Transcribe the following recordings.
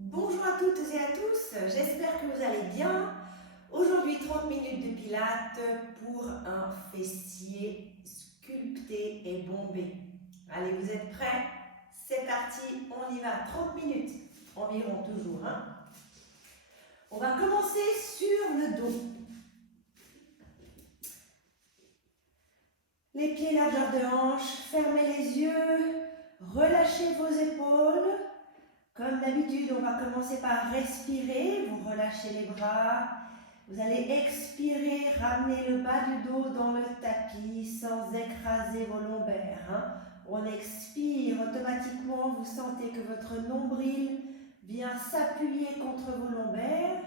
Bonjour à toutes et à tous, j'espère que vous allez bien. Aujourd'hui, 30 minutes de pilates pour un fessier sculpté et bombé. Allez, vous êtes prêts? C'est parti, on y va. 30 minutes environ toujours. On va commencer sur le dos. Les pieds largeur de hanche, fermez les yeux, relâchez vos épaules. Comme d'habitude, on va commencer par respirer, vous relâchez les bras. Vous allez expirer, ramener le bas du dos dans le tapis sans écraser vos lombaires. On expire, automatiquement vous sentez que votre nombril vient s'appuyer contre vos lombaires.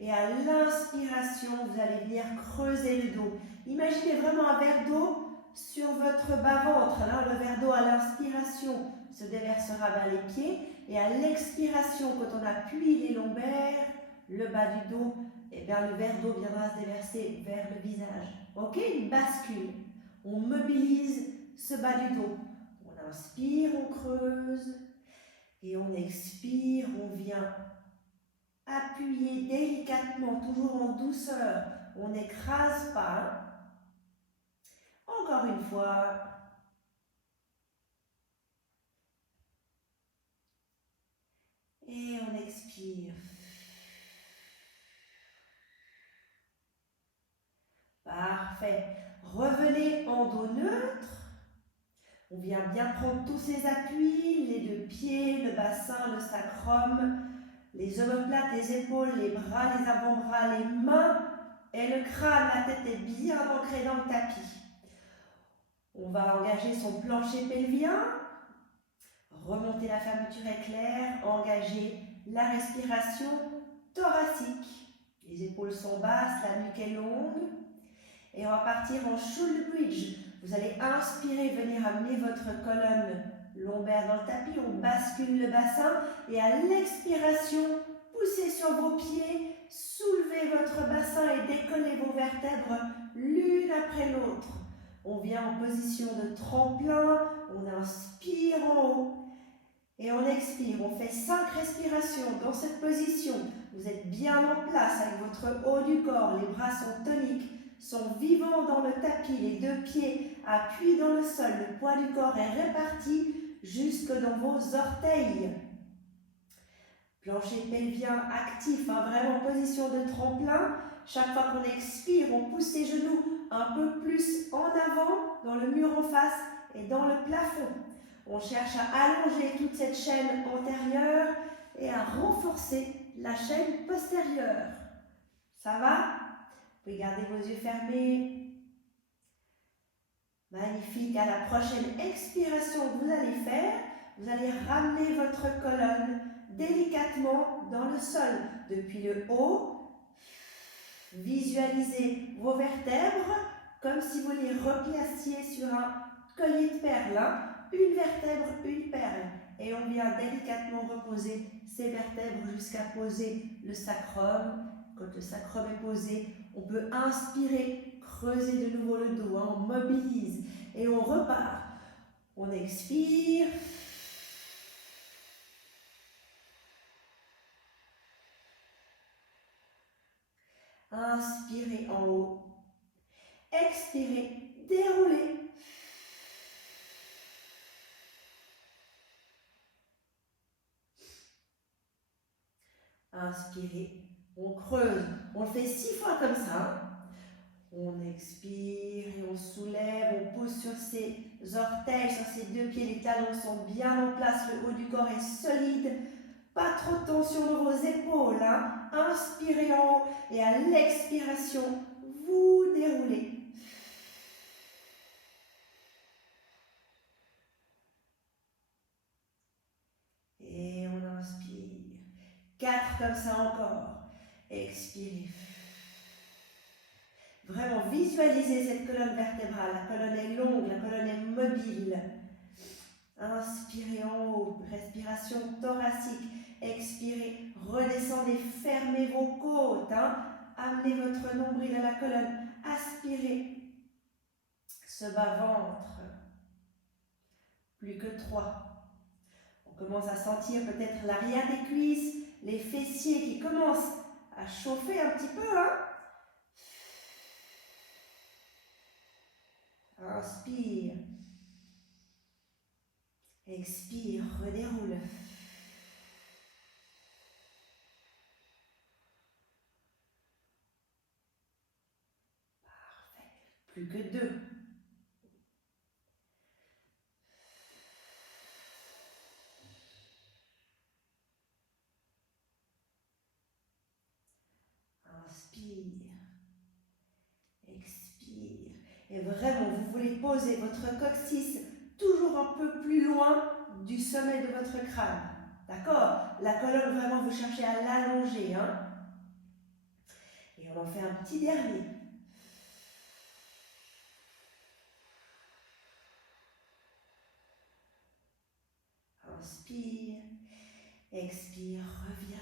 Et à l'inspiration, vous allez venir creuser le dos. Imaginez vraiment un verre d'eau sur votre bas-ventre. Le verre d'eau à l'inspiration se déversera vers les pieds. Et à l'expiration, quand on appuie les lombaires, le bas du dos, et bien le verre d'eau viendra se déverser vers le visage. Ok, une bascule. On mobilise ce bas du dos. On inspire, on creuse. Et on expire, on vient appuyer délicatement, toujours en douceur. On n'écrase pas. Encore une fois. Et on expire. Parfait. Revenez en dos neutre. On vient bien prendre tous ces appuis, les deux pieds, le bassin, le sacrum, les omoplates, les épaules, les bras, les avant-bras, les mains et le crâne. La tête est bien ancrée dans le tapis. On va engager son plancher pelvien, remonter la fermeture éclair, engager la respiration thoracique. Les épaules sont basses, la nuque est longue. Et on va partir en shoulder bridge. Vous allez inspirer, venir amener votre colonne lombaire dans le tapis. On bascule le bassin. Et à l'expiration, poussez sur vos pieds, soulevez votre bassin et décollez vos vertèbres l'une après l'autre. On vient en position de tremplin. On inspire en haut. Et on expire. On fait 5 respirations dans cette position. Vous êtes bien en place avec votre haut du corps. Les bras sont toniques, sont vivants dans le tapis, les deux pieds appuient dans le sol, le poids du corps est réparti jusque dans vos orteils. Plancher pelvien actif, vraiment en position de tremplin. Chaque fois qu'on expire, on pousse ses genoux un peu plus en avant, dans le mur en face et dans le plafond. On cherche à allonger toute cette chaîne antérieure et à renforcer la chaîne postérieure. Ça va? Vous pouvez garder vos yeux fermés. Magnifique. À la prochaine expiration que vous allez faire, vous allez ramener votre colonne délicatement dans le sol. Depuis le haut, visualisez vos vertèbres comme si vous les replaciez sur un collier de perles. Une vertèbre, une perle. Et on vient délicatement reposer ces vertèbres jusqu'à poser le sacrum. Quand le sacrum est posé, on peut inspirer, creuser de nouveau le dos, on mobilise et on repart. On expire. Inspirez en haut. Expirez, déroulez. Inspirez, on creuse. On le fait 6 fois comme ça. On expire et on soulève, on pousse sur ses orteils, sur ses deux pieds, les talons sont bien en place, le haut du corps est solide, pas trop de tension dans vos épaules. Inspirez en haut et à l'expiration, vous déroulez. Et on inspire. 4 comme ça encore. Expirez. Vraiment visualisez cette colonne vertébrale. La colonne est longue, la colonne est mobile. Inspirez en haut, respiration thoracique. Expirez, redescendez, fermez vos côtes. Amenez votre nombril à la colonne. Aspirez ce bas-ventre. Plus que 3. On commence à sentir peut-être l'arrière des cuisses, les fessiers qui commencent à chauffer un petit peu. Hein? Inspire. Expire, redéroule. Parfait. Plus que 2. Inspire. Expire. Et vraiment, vous voulez poser votre coccyx toujours un peu plus loin du sommet de votre crâne. D'accord? La colonne, vraiment, vous cherchez à l'allonger. Hein? Et on en fait un petit dernier. Inspire. Expire, reviens.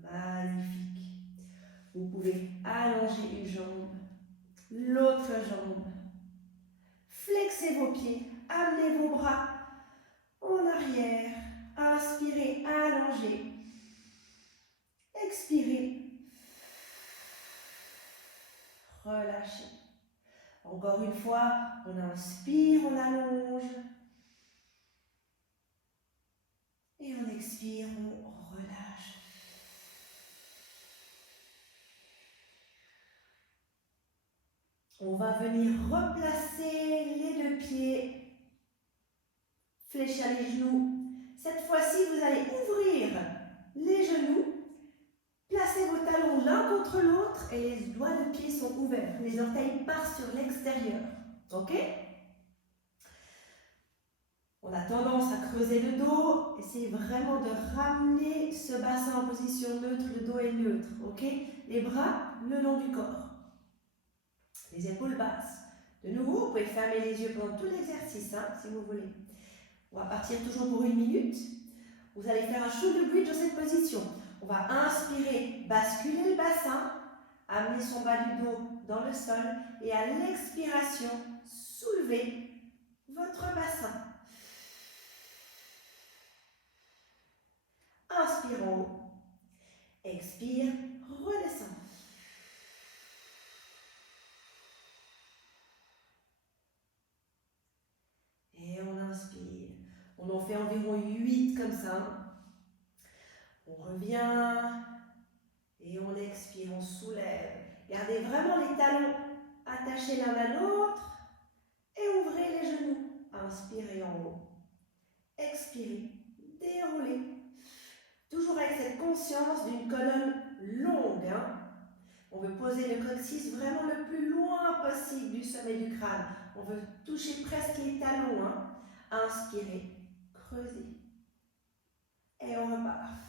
Magnifique. Vous pouvez allonger une jambe, l'autre jambe. Flexez vos pieds, amenez vos bras en arrière. Inspirez, allongez. Expirez. Relâchez. Encore une fois, on inspire, on allonge. Et on expire, on relâche. On va venir replacer les 2 pieds, fléchir les genoux. Cette fois-ci, vous allez ouvrir les genoux, placez vos talons l'un contre l'autre et les doigts de pied sont ouverts. Les orteils partent sur l'extérieur. Ok? On a tendance à creuser le dos. Essayez vraiment de ramener ce bassin en position neutre. Le dos est neutre. Ok? Les bras le long du corps. Les épaules basses. De nouveau, vous pouvez fermer les yeux pendant tout l'exercice, hein, si vous voulez. On va partir toujours pour 1 minute. Vous allez faire un shoulder bridge dans cette position. On va inspirer, basculer le bassin, amener son bas du dos dans le sol et à l'expiration, soulever votre bassin. Inspire en haut. Expire, redescend. Et on inspire. On en fait environ 8 comme ça. On revient et on expire, on soulève. Gardez vraiment les talons attachés l'un à l'autre et ouvrez les genoux. Inspirez en haut. Expirez, déroulez. Toujours avec cette conscience d'une colonne longue. Hein. On veut poser le coccyx vraiment le plus loin possible du sommet du crâne. On veut toucher presque les talons. Hein. Inspirez, creusez. Et on repart.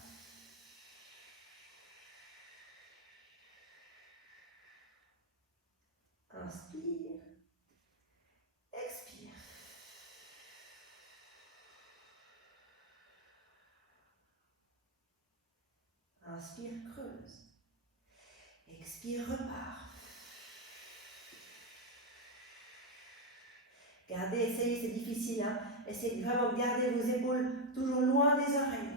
Inspire. Expire. Inspire, creuse. Expire, repart. Gardez, essayez, c'est difficile. Hein. Essayez vraiment de garder vos épaules toujours loin des oreilles.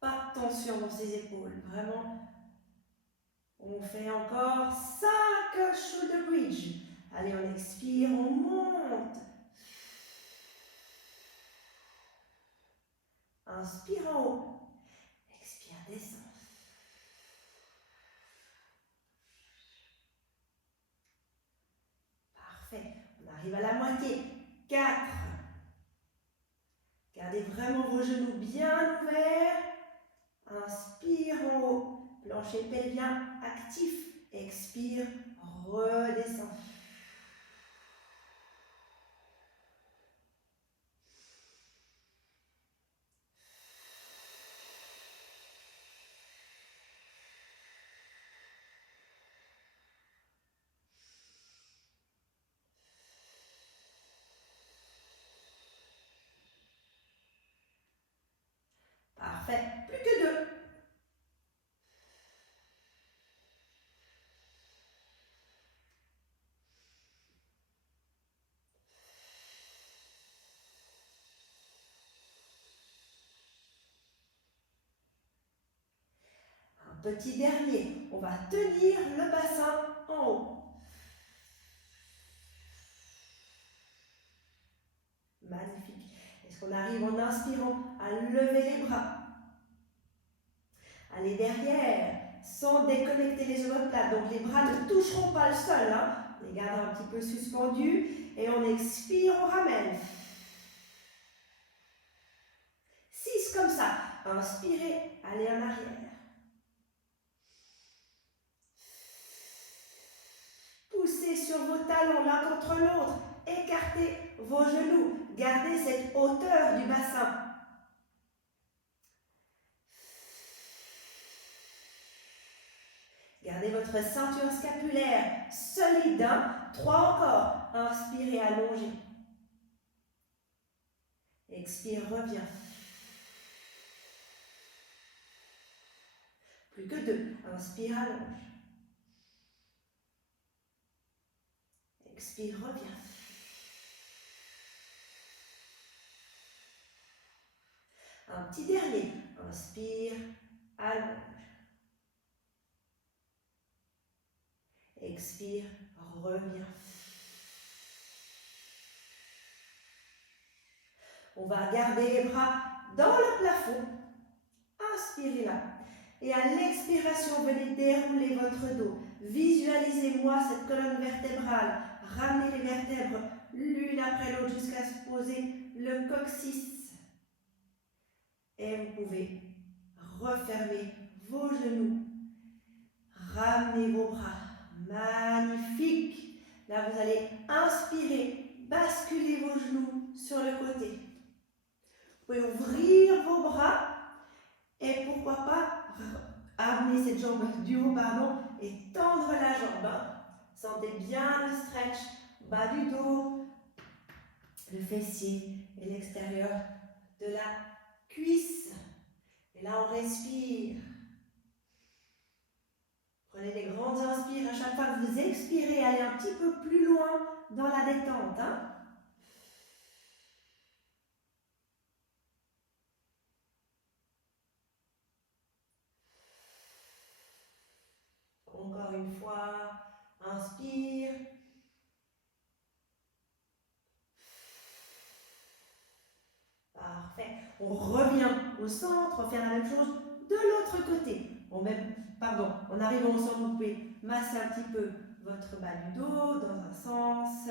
Pas de tension dans ces épaules. Vraiment, on fait encore 5 shoulder bridge. Allez, on expire, on monte. Inspire en haut. Expire, descend. Parfait. On arrive à la moitié. 4. Gardez vraiment vos genoux bien ouverts. Inspire en haut. Plancher pelvien actif. Expire, redescend. Parfait. Plus que 2. petit dernier. On va tenir le bassin en haut. Magnifique. Est-ce qu'on arrive en inspirant à lever les bras? Allez derrière, sans déconnecter les omoplates. Donc les bras ne toucheront pas le sol. Hein. On les garde un petit peu suspendus. Et on expire, on ramène. 6 comme ça. Inspirez, allez en arrière. Poussez sur vos talons l'un contre l'autre. Écartez vos genoux. Gardez cette hauteur du bassin. Gardez votre ceinture scapulaire solide. 3 encore. Inspirez, allongez. Expire, reviens. Plus que 2. Inspire, allonge. Expire, reviens. Un petit dernier. Inspire, allonge. Expire, reviens. On va garder les bras dans le plafond. Inspirez là. Et à l'expiration, venez dérouler votre dos. Visualisez-moi cette colonne vertébrale. Ramenez les vertèbres l'une après l'autre jusqu'à se poser le coccyx. Et vous pouvez refermer vos genoux. Ramenez vos bras. Magnifique. Là, vous allez inspirer, basculer vos genoux sur le côté. Vous pouvez ouvrir vos bras et pourquoi pas amener cette jambe du haut, et tendre la jambe. Sentez bien le stretch, bas du dos, le fessier et l'extérieur de la cuisse. Et là, on respire. Prenez des grandes inspires. À chaque fois que vous expirez, allez un petit peu plus loin dans la détente. Encore une fois, inspire. Parfait. On revient au centre, on fait la même chose de l'autre côté. En arrivant au centre, vous pouvez masser un petit peu votre bas du dos dans un sens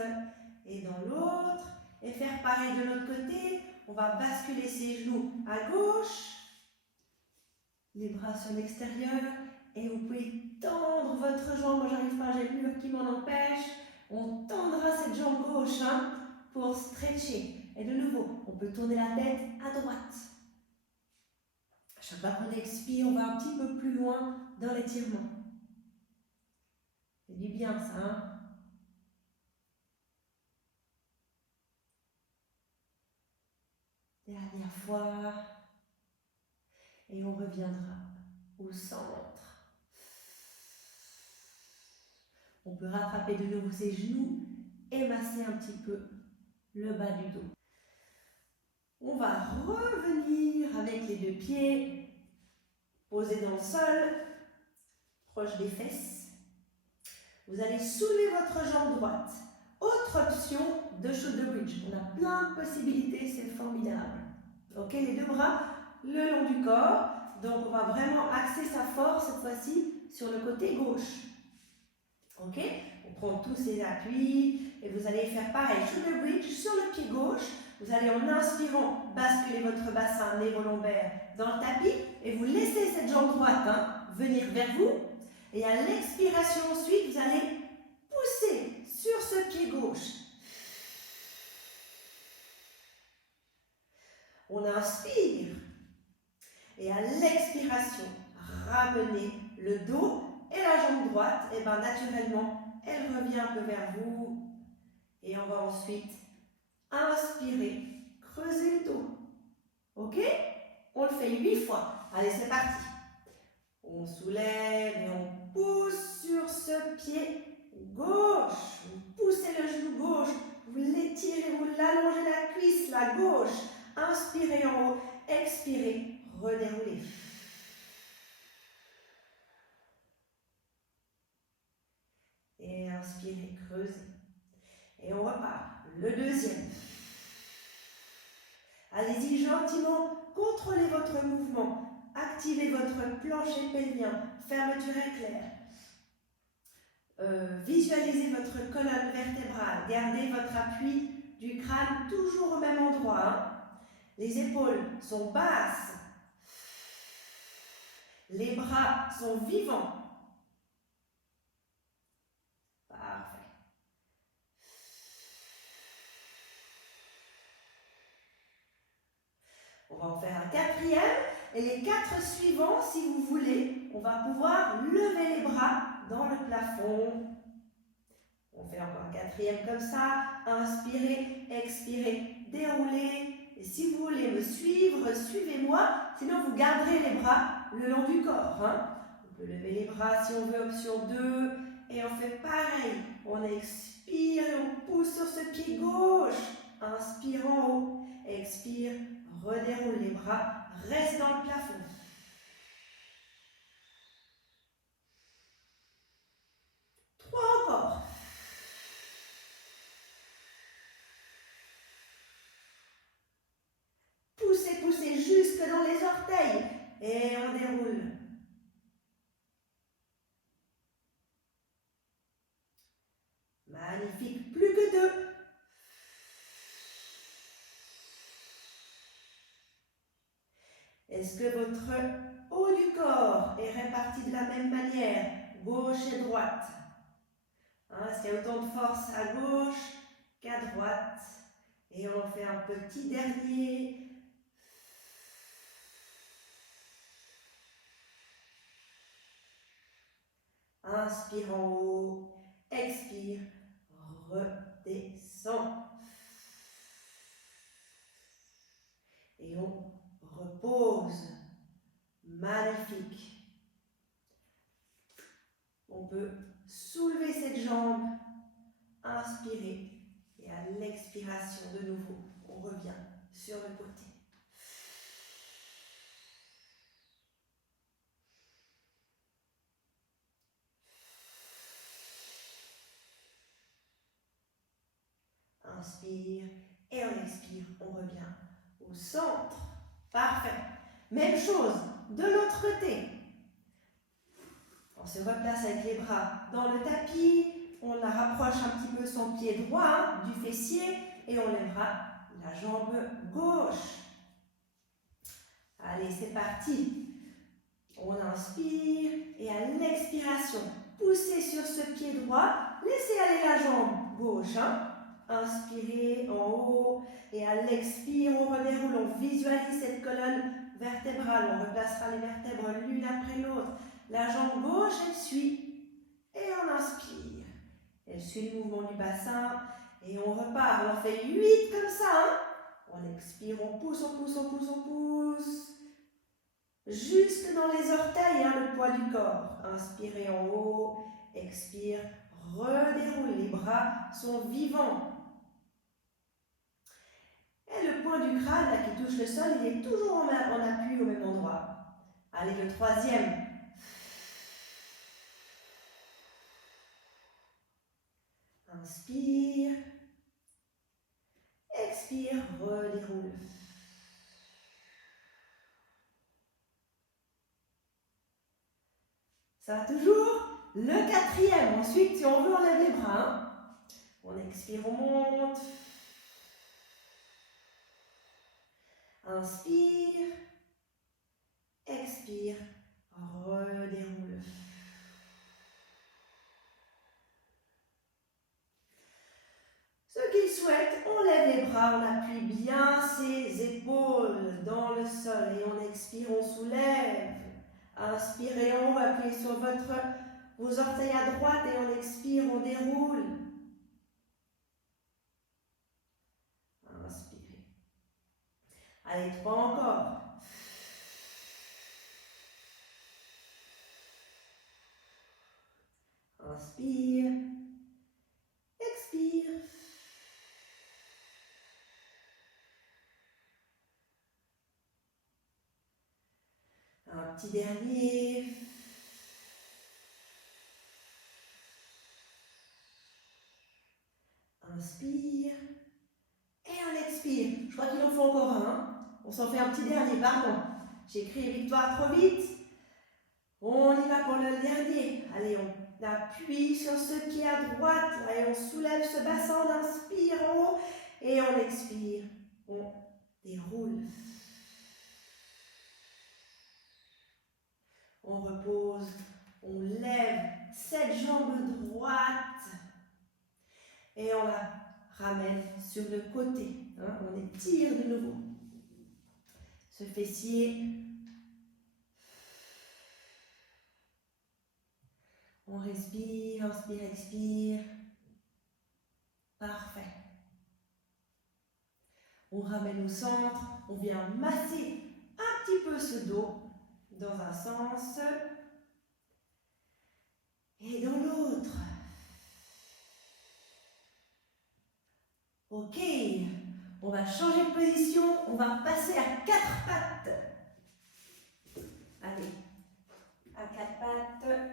et dans l'autre. Et faire pareil de l'autre côté. On va basculer ses genoux à gauche. Les bras sur l'extérieur. Et vous pouvez tendre votre jambe. Moi, j'arrive pas, j'ai le mur qui m'en empêche. On tendra cette jambe gauche pour stretcher. Et de nouveau, on peut tourner la tête à droite. À chaque fois qu'on expire, on va un petit peu plus loin dans l'étirement. C'est du bien ça. Dernière fois. Et on reviendra au centre. On peut rattraper de nouveau ses genoux et masser un petit peu le bas du dos. On va revenir avec les 2 pieds posés dans le sol, proche des fesses. Vous allez soulever votre jambe droite. Autre option de shoulder bridge. On a plein de possibilités, c'est formidable. Ok, les 2 bras le long du corps. Donc on va vraiment axer sa force cette fois-ci sur le côté gauche. Ok, on prend tous ces appuis et vous allez faire pareil. Shoulder bridge sur le pied gauche. Vous allez en inspirant basculer votre bassin névo-lombaire dans le tapis et vous laissez cette jambe droite venir vers vous. Et à l'expiration ensuite, vous allez pousser sur ce pied gauche. On inspire. Et à l'expiration, ramenez le dos et la jambe droite. Et bien naturellement, elle revient un peu vers vous. Et on va ensuite inspirer, creuser le dos. Ok? On le fait 8 fois. Allez, c'est parti. On soulève et on pousse sur ce pied gauche. Vous poussez le genou gauche. Vous l'étirez, vous l'allongez la cuisse, la gauche. Inspirez en haut, expirez, redéroulez. inspirez, creusez. Et on repart. Le deuxième. Allez-y gentiment, contrôlez votre mouvement. Activez votre plancher pelvien, fermeture éclair. Visualisez votre colonne vertébrale. Gardez votre appui du crâne toujours au même endroit. Hein. Les épaules sont basses. Les bras sont vivants. Parfait. On va en faire un quatrième. Et les 4 suivants, si vous voulez, on va pouvoir lever les bras dans le plafond. On fait encore un quatrième comme ça. Inspirez, expirez, déroulez. Et si vous voulez me suivre, suivez-moi. Sinon, vous garderez les bras le long du corps. Hein. On peut lever les bras si on veut, option 2. Et on fait pareil. On expire et on pousse sur ce pied gauche. Inspire en haut. Expire, redéroule les bras. Reste dans le plafond. Encore. Poussez, poussez jusque dans les orteils. Et on déroule. Magnifique. Plus que 2. Est-ce que votre haut du corps est réparti de la même manière, gauche et droite? Hein, est-ce qu'il y a autant de force à gauche qu'à droite? Et on fait un petit dernier. Inspire en haut, expire, redescend. Et on repose. Magnifique. On peut soulever cette jambe, inspirer et à l'expiration de nouveau, on revient sur le côté. Inspire et on expire, on revient au centre. Parfait. Même chose de l'autre côté. On se replace avec les bras dans le tapis, on rapproche un petit peu son pied droit du fessier et on lèvera la jambe gauche. Allez, c'est parti. On inspire et à l'expiration, poussez sur ce pied droit, laissez aller la jambe gauche. Hein. Inspirez en haut et à l'expire, on redéroule, on visualise cette colonne vertébrale. On replacera les vertèbres l'une après l'autre. La jambe gauche, elle suit et on inspire. Elle suit le mouvement du bassin et on repart. On en fait 8 comme ça. Hein. On expire, on pousse, on pousse, on pousse, on pousse. Jusque dans les orteils, hein, le poids du corps. Inspirez en haut, expire, redéroule. Les bras sont vivants. Et le point du crâne là, qui touche le sol, il est toujours en appui au même endroit. Allez, le troisième. Inspire, expire, redéroule. Ça va toujours. Le quatrième. Ensuite, si on veut, on lève les bras. Hein. On expire, on monte. Inspire, expire, redéroule. Ceux qui le souhaitent, on lève les bras, on appuie bien ses épaules dans le sol et on expire, on soulève. Inspirez en haut, appuyez sur vos orteils à droite et on expire, on déroule. Inspirez. Allez, 3 encore. Inspire. Expire. Un petit dernier. Inspire. Et on expire. Je crois qu'il en faut encore un. Hein. On s'en fait un petit dernier, pardon. J'ai écrit victoire trop vite. On y va pour le dernier. Allez, on appuie sur ce pied à droite. Et on soulève ce bassin. On inspire en haut. Et on expire. On déroule. On repose. On lève cette jambe droite. Et on la ramène sur le côté. Hein. On étire de nouveau. Ce fessier. On respire, inspire, expire. Parfait. On ramène au centre. On vient masser un petit peu ce dos dans un sens et dans l'autre. Ok. On va changer de position. On va passer à 4 pattes. Allez. À 4 pattes.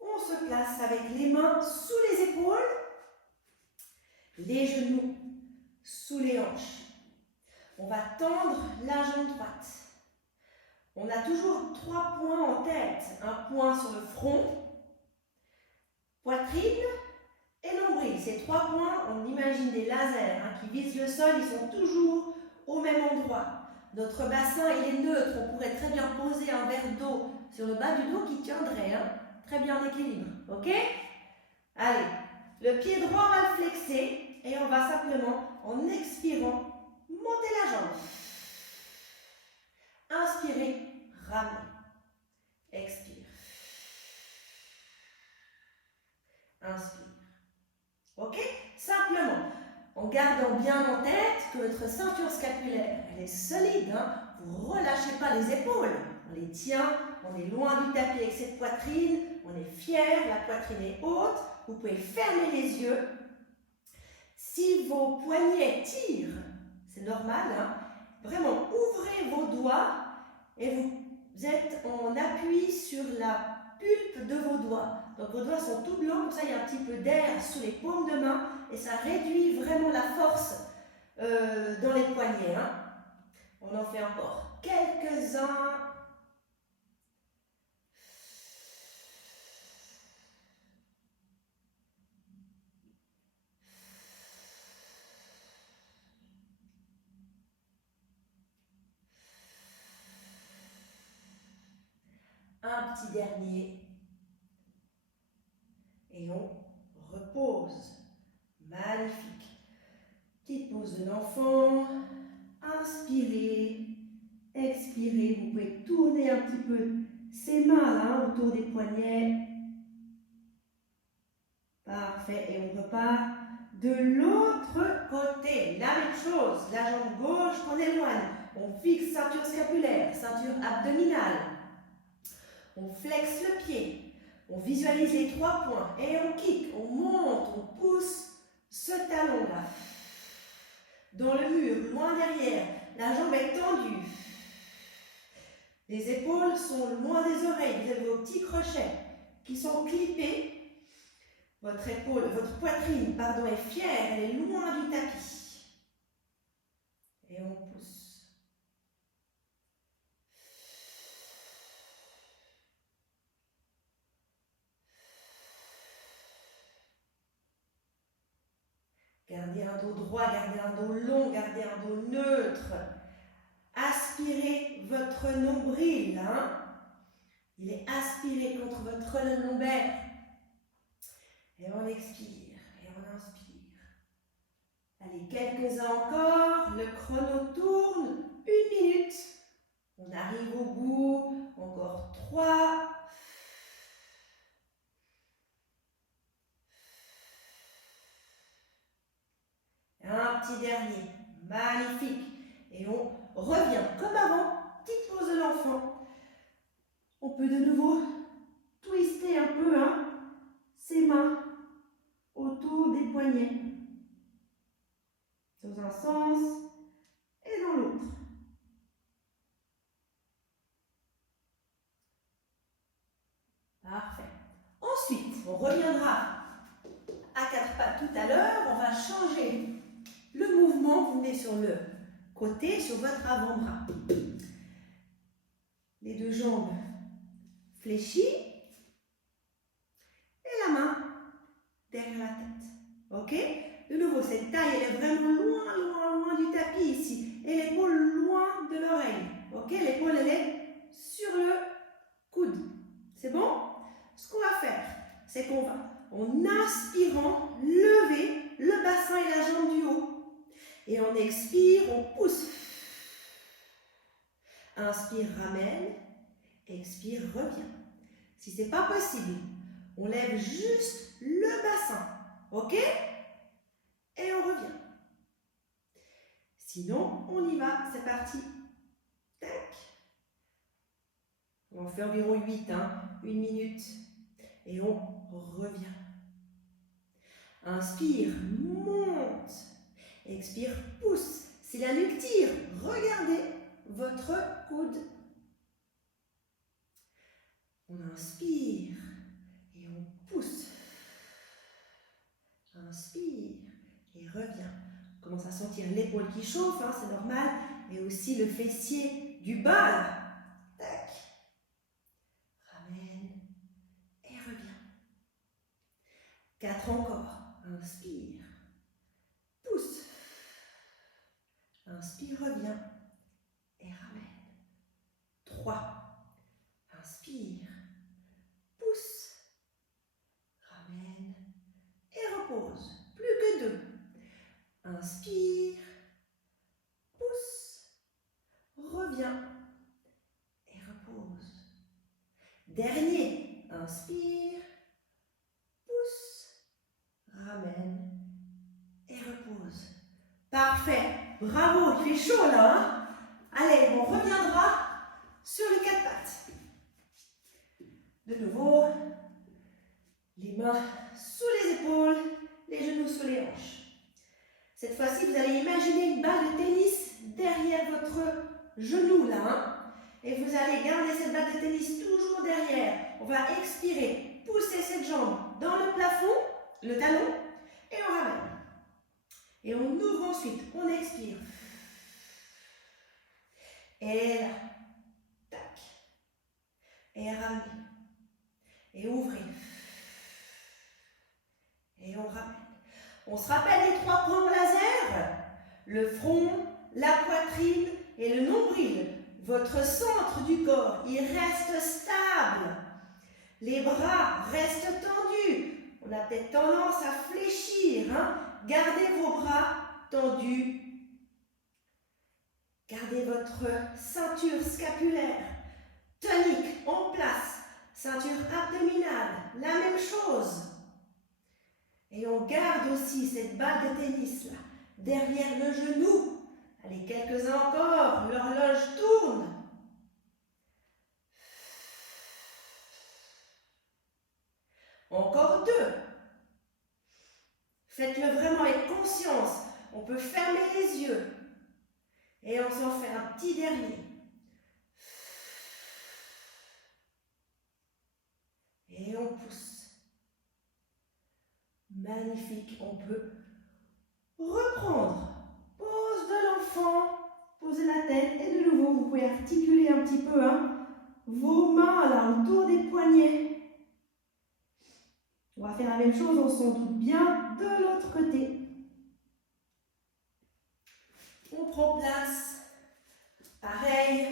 On se place avec les mains sous les épaules, les genoux sous les hanches. On va tendre la jambe droite. On a toujours 3 points en tête. Un point sur le front, poitrine et nombril. Ces 3 points, on imagine des lasers hein, qui visent le sol, ils sont toujours au même endroit. Notre bassin, il est neutre. On pourrait très bien poser un verre d'eau sur le bas du dos qui tiendrait. Hein. Très bien en équilibre, ok? Allez, le pied droit, on va le flexer et on va simplement, en expirant, monter la jambe. Inspirez, ramenez. Expire. Inspire. Ok? Simplement, en gardant bien en tête que votre ceinture scapulaire, elle est solide. Hein? Vous ne relâchez pas les épaules. On les tient, on est loin du tapis avec cette poitrine. On est fier, la poitrine est haute. Vous pouvez fermer les yeux. Si vos poignets tirent, c'est normal, hein? Vraiment, ouvrez vos doigts et vous êtes en appui sur la pulpe de vos doigts. Donc vos doigts sont tout blancs, comme ça il y a un petit peu d'air sous les paumes de main et ça réduit vraiment la force dans les poignets. Hein? On en fait encore quelques-uns. Un petit dernier. Et on repose. Magnifique. Petite pause de l'enfant. Inspirez. Expirez. Vous pouvez tourner un petit peu ces mains là autour des poignets. Parfait. Et on repart de l'autre côté. La même chose. La jambe gauche qu'on éloigne. On fixe ceinture scapulaire, ceinture abdominale. On flexe le pied. On visualise les 3 points. Et on kick. On monte. On pousse ce talon-là. Dans le mur, loin derrière. La jambe est tendue. Les épaules sont loin des oreilles. Vous avez vos petits crochets qui sont clippés. Votre poitrine, pardon, est fière. Elle est loin du tapis. Et on pousse. Gardez un dos droit, gardez un dos long, gardez un dos neutre. Aspirez votre nombril. Hein? Il est aspiré contre votre lombaire. Et on expire, et on inspire. Allez, quelques-uns encore. Le chrono tourne. 1 minute. On arrive au bout. Encore 3. Un petit dernier. Magnifique. Et on revient comme avant. Petite pause de l'enfant. On peut de nouveau twister un peu hein, ses mains autour des poignets. Dans un sens et dans l'autre. On reviendra à 4 pattes tout à l'heure. On va changer le mouvement. Vous venez sur le côté, sur votre avant-bras. Les deux jambes fléchies. Et la main derrière la tête. Ok? De nouveau, cette taille, elle est vraiment loin, loin, loin du tapis ici. Et l'épaule loin de l'oreille. Ok? L'épaule, elle est sur le coude. C'est bon? Ce qu'on va faire, c'est qu'on va, en inspirant, lever le bassin et la jambe du haut. Et on expire, on pousse. Inspire, ramène. Expire, revient. Si ce n'est pas possible, on lève juste le bassin. Ok? Et on revient. Sinon, on y va. C'est parti. Tac. On en fait environ 8, 1 minute. Et on revient. Inspire, monte. Expire, pousse. Si la nuque tire, regardez votre coude. On inspire et on pousse. Inspire et revient. On commence à sentir l'épaule qui chauffe, hein, c'est normal. Mais aussi le fessier du bas. Là. Tac. Ramène et revient. 4 encore. Inspire. Pousse. Inspire, revient. Et ramène. 3. Inspire. Pousse. Ramène. Et repose. Plus que 2. Inspire. Pousse. Reviens. Et repose. Dernier. Inspire. Pousse. Ramène. Et repose. Parfait. Bravo. Il fait chaud là. Hein? Allez, on reviendra sur les 4 pattes. De nouveau, les mains sous les épaules, les genoux sous les hanches. Cette fois-ci, vous allez imaginer une balle de tennis derrière votre genou là. Hein? Et vous allez garder cette balle de tennis toujours derrière. On va expirer, pousser cette jambe dans le plafond, le talon, et on ramène. Et on ouvre ensuite, on expire. Et là, tac. Et ramenez. Et ouvrez. Et on ramène. On se rappelle les 3 points au laser. Le front, la poitrine et le nombril. Votre centre du corps, il reste stable. Les bras restent tendus. On a peut-être tendance à fléchir. Hein? Gardez vos bras tendus. Gardez votre ceinture scapulaire tonique en place. Ceinture abdominale, la même chose. Et on garde aussi cette balle de tennis là, derrière le genou. Allez, quelques-uns encore. L'horloge tourne. Encore 2. Faites-le vraiment avec conscience. On peut fermer les yeux. Et on s'en fait un petit dernier. Et on pousse. Magnifique. On peut reprendre. Pose de l'enfant. Posez la tête. Et de nouveau, vous pouvez articuler un petit peu vos mains là, autour des poignets. On va faire la même chose, on s'en doute bien, de l'autre côté. On prend place. Pareil.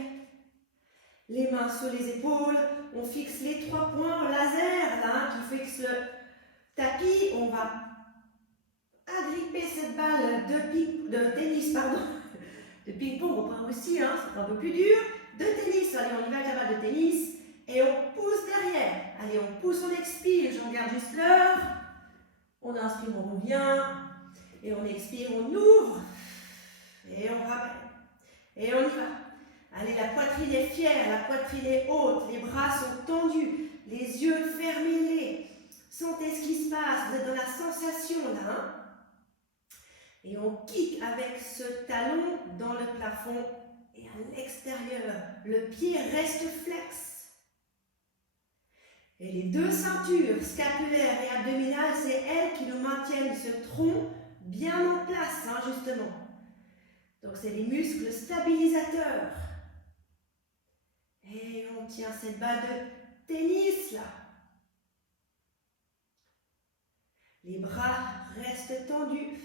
Les mains sur les épaules. On fixe les 3 points en laser là, qui fixent le tapis. On va agripper cette balle de tennis, pardon. De ping-pong, on prend aussi, hein, c'est un peu plus dur. De tennis, allez, on y va avec la balle de tennis. Et on pousse derrière. Allez, on pousse, on expire. Je regarde juste l'heure. On inspire, on revient. Et on expire, on ouvre. Et on ramène. Et on y va. Allez, la poitrine est fière, la poitrine est haute. Les bras sont tendus. Les yeux fermez-les. Sentez ce qui se passe. Vous êtes dans la sensation là. Hein? Et on kick avec ce talon dans le plafond. Et à l'extérieur, le pied reste flex. Et les deux ceintures, scapulaires et abdominales, c'est elles qui nous maintiennent ce tronc bien en place, hein, justement. Donc, c'est les muscles stabilisateurs. Et on tient cette balle de tennis, là. Les bras restent tendus.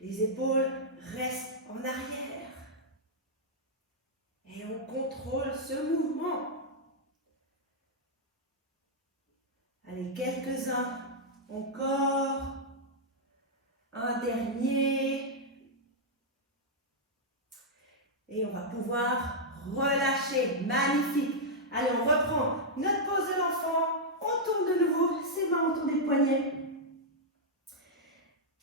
Les épaules restent en arrière. Et on contrôle ce mouvement. Allez, quelques-uns encore. Un dernier. Et on va pouvoir relâcher. Magnifique. Allez, on reprend notre pose de l'enfant. On tourne de nouveau ses mains autour des poignets.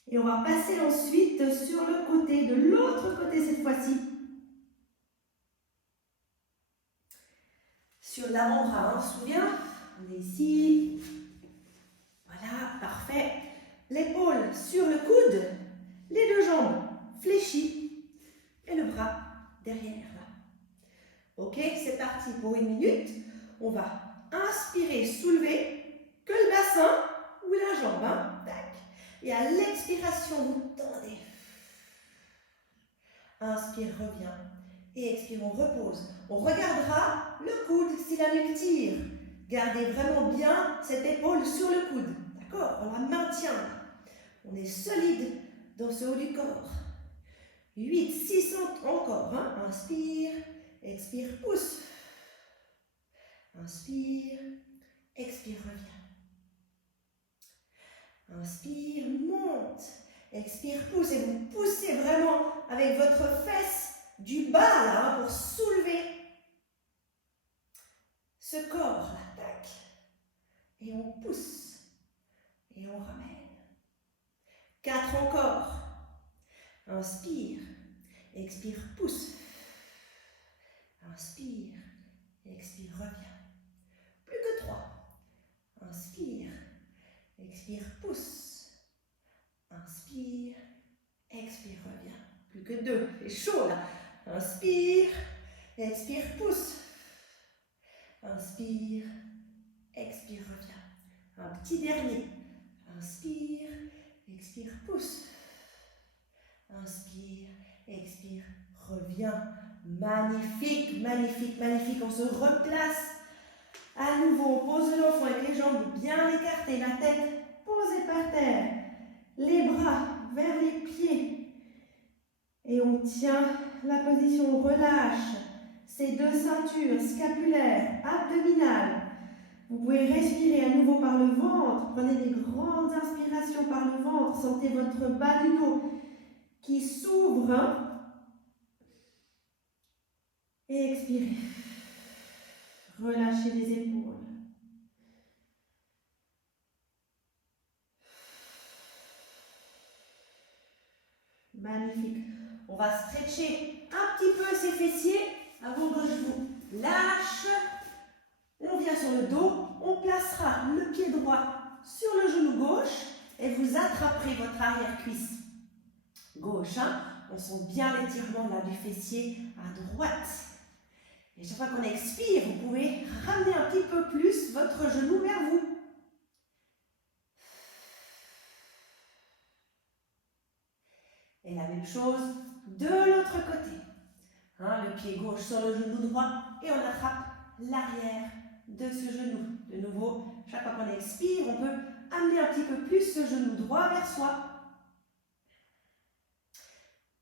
Et on va passer ensuite sur le côté, de l'autre côté cette fois-ci. Sur l'avant-bras, on se souvient. On est ici. Voilà, parfait. L'épaule sur le coude. Les deux jambes fléchies. Et le bras derrière. Là. Ok, c'est parti pour 1 minute. On va inspirer, soulever que le bassin ou la jambe. Hein. Tac. Et à l'expiration, vous tendez. Inspire, reviens. Et expire, on repose. On regardera le coude si la nuque tire. Gardez vraiment bien cette épaule sur le coude. D'accord? On la maintient. On est solide dans ce haut du corps. 8, 6 encore. Hein? Inspire, expire, pousse. Inspire, expire, reviens. Inspire, monte. Expire, pousse. Et vous poussez vraiment avec votre fesse du bas là, hein, pour soulever ce corps. Là, tac. Et on pousse. Et on ramène. 4 encore. Inspire. Expire, pousse. Inspire. Expire, reviens. Plus que 3. Inspire. Expire, pousse. Inspire. Expire, reviens. Plus que 2. C'est chaud là. Inspire. Expire, pousse. Inspire. Expire, reviens. Un petit dernier. Inspire. Expire, pousse. Inspire. Expire, reviens. Magnifique, magnifique, magnifique. On se replace. À nouveau, on pose l'enfant avec les jambes bien écartées, la tête posée par terre, les bras vers les pieds. Et on tient la position, on relâche ces deux ceintures scapulaires, abdominales. Vous pouvez respirer à nouveau par le ventre. Prenez des grandes inspirations par le ventre. Sentez votre bas du dos qui s'ouvre. Et expirez. Relâchez les épaules. Magnifique. On va stretcher un petit peu ses fessiers avant que je vous lâche. On vient sur le dos. On placera le pied droit sur le genou gauche et vous attraperez votre arrière-cuisse gauche. Hein. On sent bien l'étirement là du fessier à droite. Et chaque fois qu'on expire, vous pouvez ramener un petit peu plus votre genou vers vous. Et la même chose de l'autre côté. Hein, le pied gauche sur le genou droit et on attrape l'arrière de ce genou. De nouveau, chaque fois qu'on expire, on peut amener un petit peu plus ce genou droit vers soi.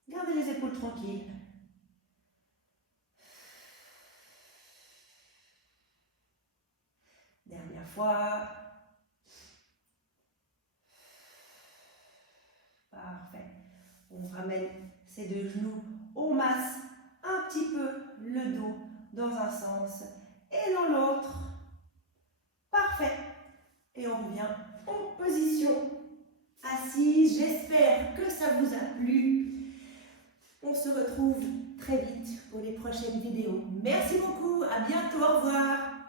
Gardez les épaules tranquilles. Dernière fois. Parfait. On ramène ces deux genoux, on masse un petit peu le dos dans un sens et dans l'autre. Parfait. Et on revient en position assise. J'espère que ça vous a plu. On se retrouve très vite pour les prochaines vidéos. Merci beaucoup. À bientôt. Au revoir.